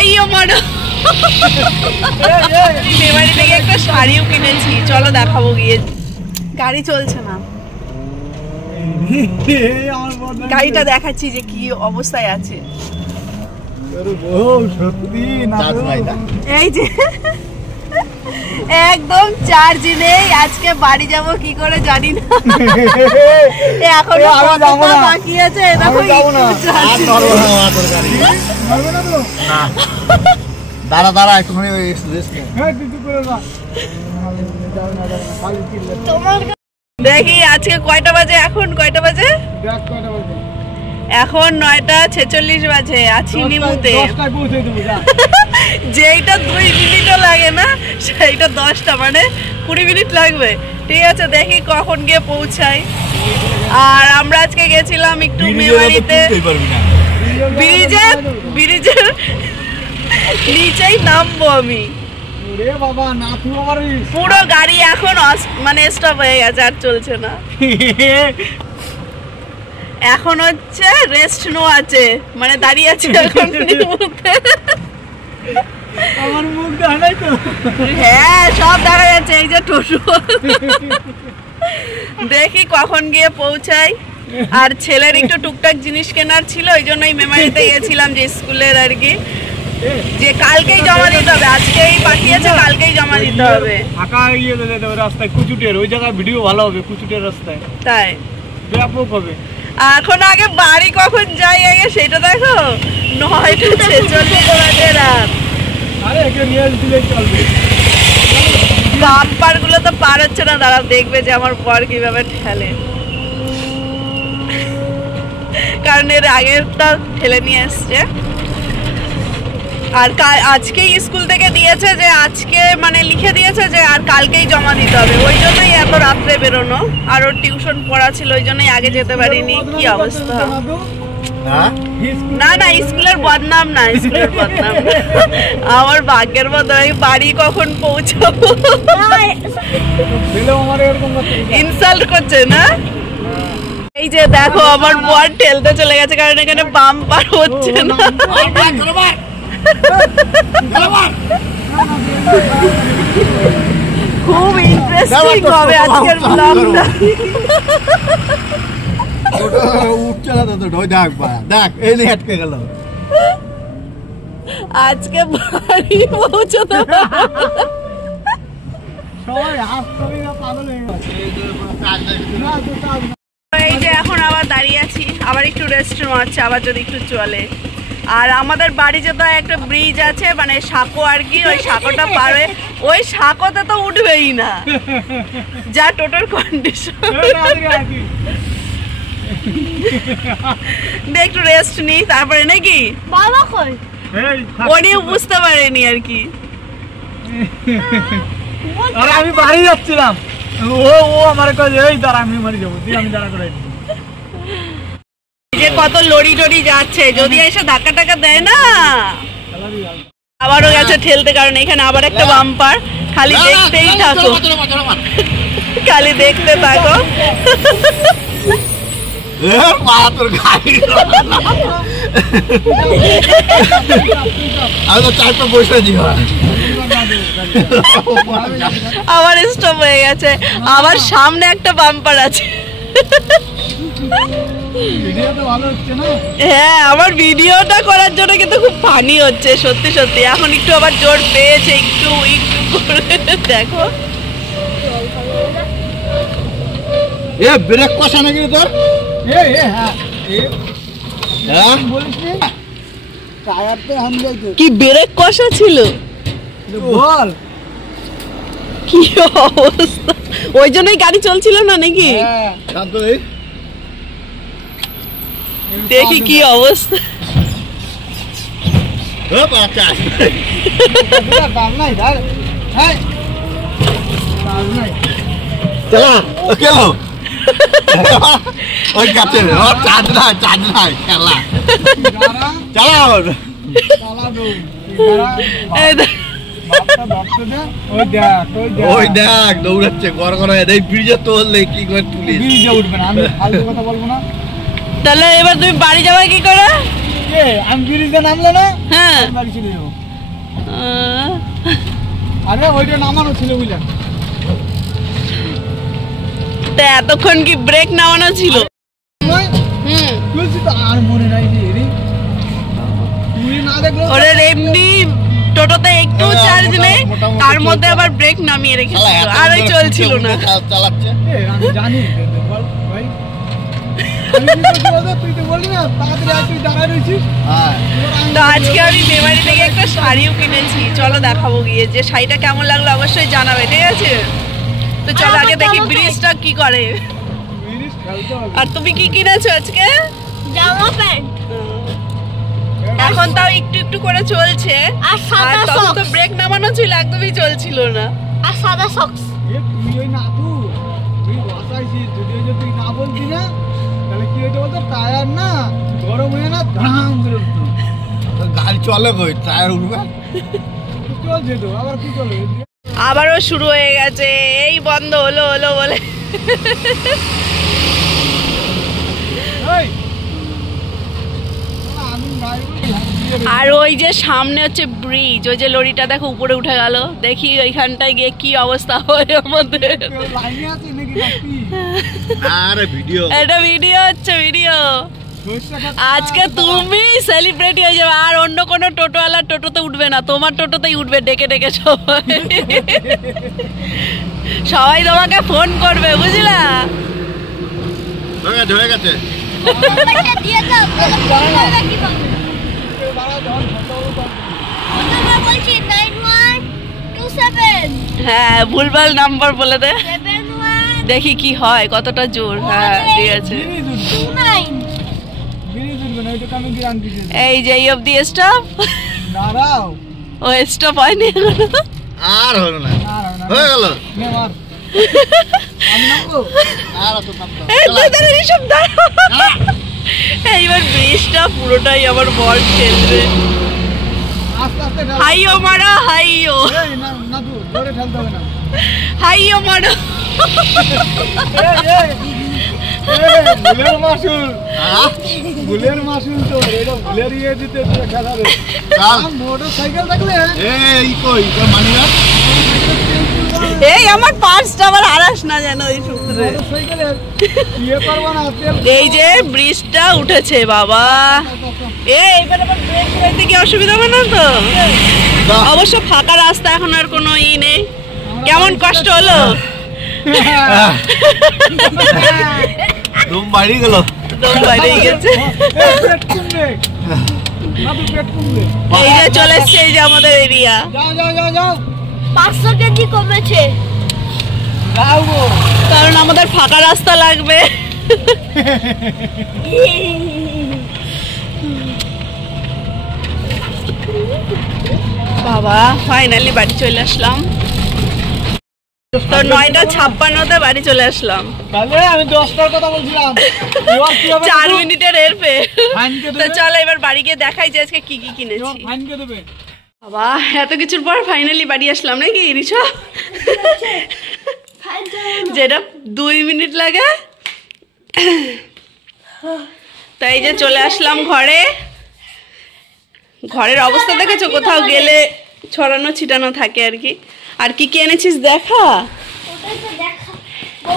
আইও মানো। মেমারি থেকে একটা শাড়িও কিনেছি, চলো দেখাবো গিয়ে। গাড়ি চলছে না, গাড়িটা দেখাচ্ছি যে কি অবস্থায় আছে। এই যে একদম চার্জ নেই, আজকে বাড়ি যাব কি করে জানি না। এখনো বাকি আছে, দাঁড়া দাঁড়া একটুখানি। দেখি আজকে কয়টা বাজে, এখন কয়টা বাজে? এখন 9:46 বাজে। আছি নিমুতে। যেইটা 2 মিনিটও লাগে না সেইটা 10টা, মানে 20 মিনিট লাগবে। ঠিক আছে, দেখি কখন গিয়ে পৌঁছাই। আর আমরা আজকে গেছিলাম একটু মেমারিতে, ব্রিজের নিচেই নামবো আমি। পুরো গাড়ি এখন মানে স্টপ হয়ে গেছে, আর চলছে না। এখন হচ্ছে রেস্ট নো আছে, মানে দাঁড়িয়ে আছে এখন। আমার মুখ দেখা নাই তো। হ্যাঁ, সব দেখা যাচ্ছে। এই যে টোটো। দেখি কখন গিয়ে পৌঁছাই। আর ছেলের একটু টুকটাক জিনিস কেনার ছিল, ওই জন্যই মেমারিতে গেছিলাম, যে স্কুলের আর কি, যে কালকেই জমা দিতে হবে। আজকেই পাঠিয়েছে, কালকেই জমা দিতে হবে। ফাঁকা ইয়ে রাস্তায় কুচুটের ওই জায়গায় ভিডিও ভালো হবে, কুচুটের রাস্তায় তাই ব্যাপক হবে। এখন আগে বাড়ি কখন যাই আগে সেটা দেখো। 9:46 বাজে রাত। আরে একে নিয়ে দিলেই চলবে। বাম্পার গুলো তো পার হচ্ছে না, দাঁড়া দেখবে যে আমার বর কিভাবে ঠেলে। কারণ এর আগেরটা ঠেলে নিয়ে এসছে। আর আজকেই স্কুল থেকে দিয়েছে যে আজকে, মানে লিখে দিয়েছে যে আর কালকেই জমা দিতে হবে। ওই জন্যই এত রাত্রে বেরোনো। আর ওর টিউশন পড়া ছিল, ওই জন্যই আগে যেতে পারিনি। কি অবস্থা! না না, স্কুলের বদনাম না, স্কুলের বদনাম। আমার ভাগ্যের বদনাম। বাড়ি কখন পৌঁছাবো? ইনসাল্ট করছে না? এই যে দেখো, আমার বর ঠেলতে চলে গেছে, কারণ এখানে বাম্পার হচ্ছে না। খুব ইন্টারেস্টিং হবে আজকের ব্লগটা। আজকে বাড়ি পৌঁছতে এই যে এখন আবার দাঁড়িয়ে আছি, আবার একটু রেস্ট মারছে, আবার যদি একটু চলে। আর আমাদের বাড়ি যেতে একটা ব্রিজ আছে, মানে সাঁকো আর কি, ওই সাঁকোটা পার হয়ে, ওই সাঁকোতে তো উঠবেই না, যা টোটোর কন্ডিশন। একটু রেস্ট নি, তারপরে নাকি বাবা কই উনিও বুঝতে পারেনি আর কি। আরে আমি বাড়ি যাচ্ছিলাম, ও আমার কাছে এই দাঁড়া, আমি বাড়ি যাবো, আমি দাঁড়া করে যে কত লড়ি টড়ি যাচ্ছে, যদি এসে ধাক্কা টাকা দেয় না। আবারও গেছে ঠেলতে, কারণ এখানে আবার একটা বাম্পার। খালি দেখতেই থাকো, খালি দেখতে থাকো। আবার স্টপ হয়ে গেছে, আবার সামনে একটা বাম্পার আছে। হ্যাঁ, আমার ভিডিওটা করার জন্য কিন্তু খুব ফানি হচ্ছে, সত্যি সত্যি। এখন একটু আবার জোর পেয়েছে, একটু একটু করে দেখো। এ ব্রেক কষা নাকি তোর? কি ব্রেক কষা ছিল? বল কি অবস্থা! ওই জন্যই গাড়ি চলছিল না নাকি? দেখি কি অবস্থা। দৌড়াচ্ছে গড় গড়, ব্রিজে তোললে কি করে তুলি, ব্রিজে উঠবে না। আমি ফালতু কথা বলবো না। তাহলে এবার তুমি বাড়ি যাবে কি করে? কে আমি ব্রিজে নামলে না হ্যাঁ আমি বাড়ি চলে যাবো। আরে ওইটা নামানো ছিল বুঝলেন। তা এতক্ষণ কি ব্রেক নামানো ছিল? বলছি তো আর মনে নাই যে রে তুই না দেখলে ওরে এমনি টোটোতে একটু চার্জ নেই, তার মধ্যে আবার ব্রেক নামিয়ে রেখেছিল আর ওই চলছিল না। চালাচ্ছে আমি জানি বল ভাই আমি কি করতে বলতো তুই তো বললি না তাড়াতাড়ি তুই দাঁড়ায় রইছিস। হ্যাঁ তো আজকে আমি মেমারি থেকে একটা শাড়িও কিনেছি, চলো দেখাবো গিয়ে যে শাড়িটা কেমন লাগলো অবশ্যই জানাবে, ঠিক আছে? তো চলো আগে দেখি ব্রিজটা কি করে। মিনিস খেলতে হবে। আর তুমি কি কিনেছো আজকে? জামা প্যান্ট এখন তাও একটু একটু করে চলছে, আর সাদা আর তখন তো সক্স ব্রেক নামানো ছিল, একদমই চলছিল না। আর সাদা সক্স। এ তুই ওই নাটু তুই বসাইছিস যদি ওই যে তুই না বলতি না তাহলে কি হতো বলতো টায়ার না গরম হয়ে না ধাম করে উঠতো। তো গাড়ি চলে কই টায়ার উঠবে চলছে তো আবার কি চলবে আবারও শুরু হয়ে গেছে, এই বন্ধ হলো হলো বলে। এই আমি নাই আর ওই যে সামনে হচ্ছে ব্রিজ, ওই যে লরিটা দেখো উপরে উঠে গেল, দেখি ওইখানটায় গিয়ে কি অবস্থা হয় আমাদের। লাইনে আছে নাকি নাকি আরে ভিডিও এটা ভিডিও হচ্ছে, ভিডিও। আজকে তুমি সেলিব্রিটি হয়ে যাবে, আর অন্য কোনো টোটোওয়ালা টোটোতে উঠবে না, তোমার টোটোতেই উঠবে ডেকে ডেকে সবাই। সবাই তোমাকে ফোন করবে, বুঝলা? হয়ে গেছে নাম্বারটা দিয়ে দাও তাহলে ফোন করবে কিভাবে? নাম্বার বলছি 9127 হ্যাঁ ভুলভাল নাম্বার বলে দে, 71 দেখি কি হয়, কতটা জোর। হ্যাঁ ঠিক আছে, 29 এই যে এই অবধি স্টপ। দাঁড়াও ও স্টপ হয়নি এখনো। আর হলো না দাঁড়াও হয়ে গেল নে মার আমি নামবো আর তো নামতো এই দাঁড়া, এইসব দাঁড়া। এইবার ব্রিজটা পুরোটাই আমার বল ঠেলবে। আস্তে আস্তে ঢাল। হাইও মারা হাইও, এই না না তুই জোরে ঠেলতে হবে না হাইও মারা। বুলের মাসুল বুলের মাসুল তো এটা বুলের ইয়ে দিতে খেলাবে মোটর সাইকেল থাকলে এই কই তোর মানিয়া এই আমার পার্সটা আবার হারাস না যেন এই সূত্রে। মোটর সাইকেলের ইয়ে পারবা না তেল এই যে ব্রিজটা উঠেছে বাবা, এইবার আবার ব্রেক করতে কি অসুবিধা হবে না তো? অবশ্য ফাঁকা রাস্তা, এখন আর কোনো ই নেই। কেমন কষ্ট হলো? দম বাড়ি গেল দম বাইরে গেছে। পেট কমবে না তুই পেট কমবে এই যে চলে এসছে এই যে আমাদের এরিয়া। যাও যাও যাও যাও 500 কেজি কমেছে। যাও গো কারণ আমাদের ফাঁকা রাস্তা লাগবে। বাবা ফাইনালি বাড়ি চলে আসলাম, তো 9:56-তে বাড়ি চলে আসলাম। তাহলে আমি 10টার কথা বলছিলাম এবার কি হবে 4 মিনিটের এরপে। ফাইনকে তো দেবে চলো এবার বাড়ি গিয়ে দেখাই যে আজকে কি কি কিনেছি। ফাইনকে দেবে বাবা এত কিছুর পর ফাইনালি বাড়ি আসলাম নাকি রিশা? যেটা 2 মিনিট লাগে। তাই যে চলে আসলাম ঘরে। ঘরের অবস্থা দেখেছো, কোথাও গেলে ছড়ানো ছিটানো থাকে আর কি। আর কি কি এনেছিস দেখা, ওটাই তো দেখা।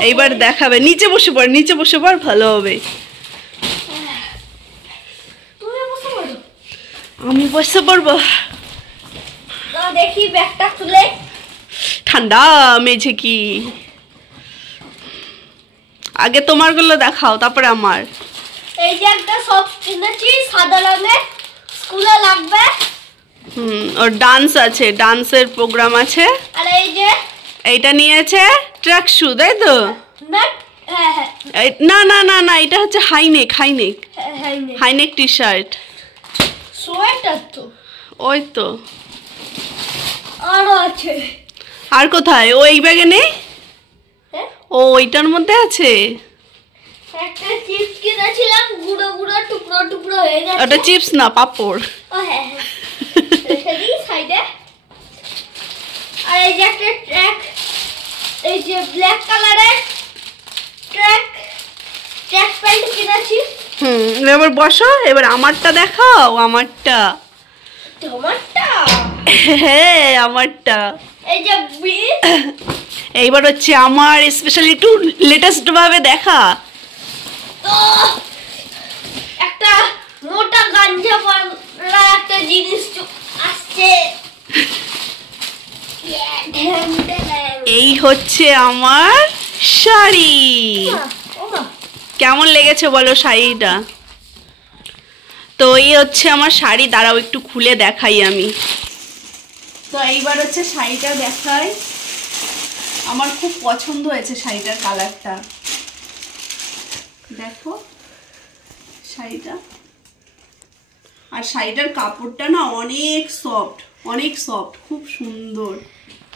এইবার দেখাবে। নিচে বসে পড়, নিচে বসে পড়, ভালো হবে। তুমি বসে পড়ো। আমি বসে পড়বো, না দেখি ব্যাগটা খুলে। ঠান্ডা মেঝে কি। আগে তোমার গুলো দেখাও তারপরে আমার। এই যে একটা সব কিনেছি সাদা রঙের, স্কুলে লাগবে। ওর ডান্স আছে, ডান্সের প্রোগ্রাম আছে। আর এই যে এইটা নিয়েছে ট্র্যাক শু, তাই তো? ম্যাট, হ্যাঁ হ্যাঁ না না না না, এটা হচ্ছে হাইনেক, হাইনেক হ্যাঁ হ্যাঁ হাইনেক টি শার্ট। সোয়েটার তো ওই তো। আরো আছে। আর কোথায়? ও এই ব্যাগে নেই, হ্যাঁ ও ওইটার মধ্যে আছে। একটা চিপস কিনেছিলাম, গুঁড়ো গুঁড়ো টুকরো টুকরো হয়ে গেছে। ওটা চিপস না, পাপড়। ও হ্যাঁ হ্যাঁ রেখে দিই সাইডে। আর এই যে একটা ট্র্যাক, এই যে ব্ল্যাক কালারের ট্র্যাক প্যান্ট কিনেছি। এবার বসো, এবার আমারটা দেখাও। আমারটা তোমারটা হ্যাঁ আমারটা। এই যে ব্রিজ, এইবার হচ্ছে আমার স্পেশালি একটু লেটেস্ট ভাবে দেখা। তো একটা মোটা গাঞ্জা পড়া একটা জিনিস আসছে। এই হচ্ছে আমার শাড়ি। কেমন লেগেছে বলো শাড়িটা? তো এই হচ্ছে আমার শাড়ি, দাঁড়াও একটু খুলে দেখাই আমি। তো এইবার হচ্ছে শাড়িটা দেখাই। আমার খুব পছন্দ হয়েছে শাড়িটার কালারটা, দেখো শাড়িটা। আর শাড়িটার কাপড়টা না অনেক সফট, অনেক সফট, খুব সুন্দর।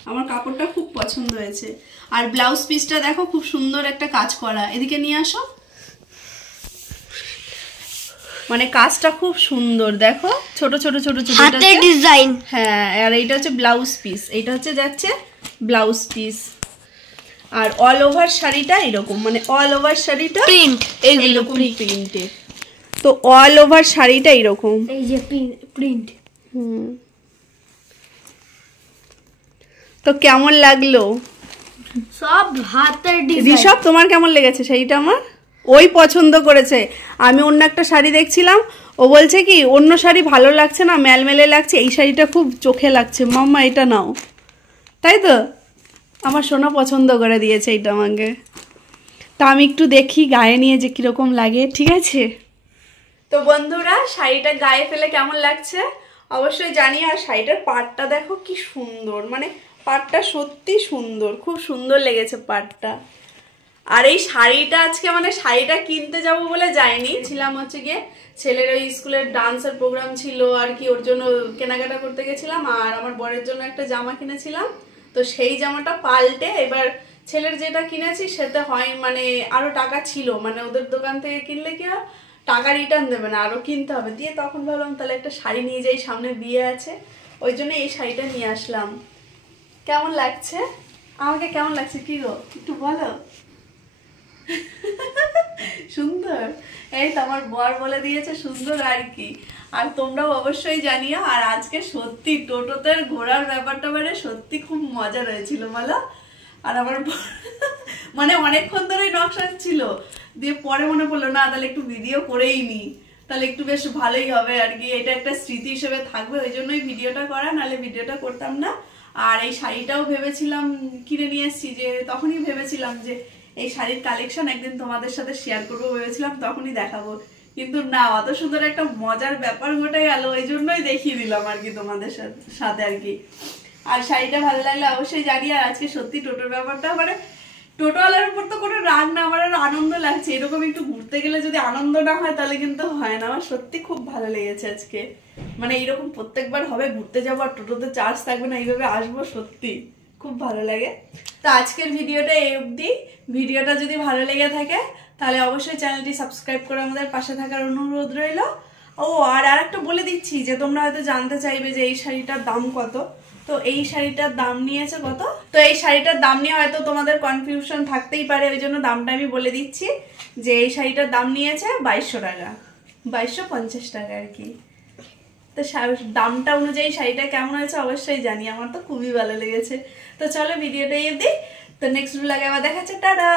আমার কাপড়টা খুব পছন্দ হয়েছে। আর ব্লাউজ পিসটা দেখো খুব সুন্দর একটা কাজ করা। এদিকে নিয়ে আসো, মানে কাজটা খুব সুন্দর দেখো, ছোট ছোট ছোট ছোট হাতের ডিজাইন। হ্যাঁ, আর এইটা হচ্ছে ব্লাউজ পিস, এইটা হচ্ছে যাচ্ছে ব্লাউজ পিস। আর অল ওভার শাড়িটা এরকম, মানে অল ওভার শাড়িটা প্রিন্ট এইরকম প্রিন্টের। তো অল ওভার শাড়িটা এরকম, এই যে প্রিন্ট। তো কেমন লাগলো সব হাতের ডিজাইন। ঋষভ, তোমার কেমন লেগেছে শাড়িটা? আমার ওই পছন্দ করেছে। আমি অন্য একটা শাড়ি দেখছিলাম, ও বলছে কি অন্য শাড়ি ভালো লাগছে না, মেলমেলে লাগছে, এই শাড়িটা খুব চোখে লাগছে, মাম্মা এটা নাও। তাই তো আমার সোনা পছন্দ করে দিয়েছে এটা আমাকে। তা আমি একটু দেখি গায়ে নিয়ে যে কিরকম লাগে, ঠিক আছে? তো বন্ধুরা, শাড়িটা গায়ে ফেলে কেমন লাগছে অবশ্যই জানি। আর শাড়িটার পাড়টা দেখো কি সুন্দর, মানে পাড়টা সত্যি সুন্দর, খুব সুন্দর লেগেছে পাড়টা। আর এই শাড়িটা আজকে মানে শাড়িটা কিনতে যাব বলে যাইনি, ছিলাম হচ্ছে গিয়ে ছেলের ওই স্কুলের ডান্সের প্রোগ্রাম ছিল আর কি, ওর জন্য কেনাকাটা করতে গেছিলাম। আর আমার বরের জন্য একটা জামা কিনেছিলাম, তো সেই জামাটা পাল্টে এবার ছেলের যেটা কিনেছি সেটা হয় মানে আরো টাকা ছিল, মানে ওদের দোকান থেকে কিনলে কি হয় টাকা রিটার্ন দেবে না, আরো কিনতে হবে। দিয়ে তখন ভাবলাম তাহলে একটা শাড়ি নিয়ে যাই, সামনে বিয়ে আছে, ওই জন্য এই শাড়িটা নিয়ে আসলাম। কেমন লাগছে আমাকে? কেমন লাগছে কি গো একটু বলো? সুন্দর, এই তো আমার বর বলে দিয়েছে সুন্দর আর কি। আর তোমরাও অবশ্যই জানিও। আর আজকে সত্যি টোটোতে ঘোরার ব্যাপারটা মানে সত্যি খুব মজা রয়েছিল বলো। আর আমার মানে অনেকক্ষণ ধরেই নকশা ছিল, দিয়ে পরে মনে পড়লো না তাহলে একটু ভিডিও করেই নি, তাহলে একটু বেশ ভালোই হবে আর কি, এটা একটা স্মৃতি হিসেবে থাকবে, ওই জন্যই ভিডিওটা করা, নাহলে ভিডিওটা করতাম না। আর এই শাড়িটাও ভেবেছিলাম কিনে নিয়ে এসেছি, যে তখনই ভেবেছিলাম যে এই শাড়ির কালেকশন একদিন তোমাদের সাথে শেয়ার করবো ভেবেছিলাম, তখনই দেখাবো, কিন্তু না, অত সুন্দর একটা মজার ব্যাপার ঘটে গেল, ওই জন্যই দেখিয়ে দিলাম আর কি তোমাদের সাথে আর কি। আর শাড়িটা ভালো লাগলে অবশ্যই জানি। আর আজকে সত্যি টোটোর ব্যাপারটা মানে টোটোওয়ালার উপর তো কোনো রাগ না, আমার আনন্দ লাগছে। এরকম একটু ঘুরতে গেলে যদি আনন্দ না হয় তাহলে কিন্তু হয় না। আমার সত্যি খুব ভালো লেগেছে আজকে, মানে এইরকম প্রত্যেকবার হবে ঘুরতে যাবো আর টোটোতে চার্জ থাকবে না, এইভাবে আসবো, সত্যি খুব ভালো লাগে। তো আজকের ভিডিওটা এই অবধি। ভিডিওটা যদি ভালো লেগে থাকে তাহলে অবশ্যই চ্যানেলটি সাবস্ক্রাইব করে আমাদের পাশে থাকার অনুরোধ রইল। ও আর একটা বলে দিচ্ছি, যে তোমরা হয়তো জানতে চাইবে যে এই শাড়িটার দাম কত। তো এই শাড়িটার দাম নিয়েছে কত, তো এই শাড়িটার দাম নিয়ে হয়তো তোমাদের কনফিউশন থাকতেই পারে, ওই জন্য দামটা আমি বলে দিচ্ছি, যে এই শাড়িটার দাম নিয়েছে 2200 টাকা, 2250 টাকা আর কি। তো দামটা অনুযায়ী শাড়িটা কেমন হয়েছে অবশ্যই জানি, আমার তো খুবই ভালো লেগেছে। তো চলো ভিডিওটা এই অবধি, তো নেক্সট ব্লগে আবার দেখাচ্ছে, টাটা।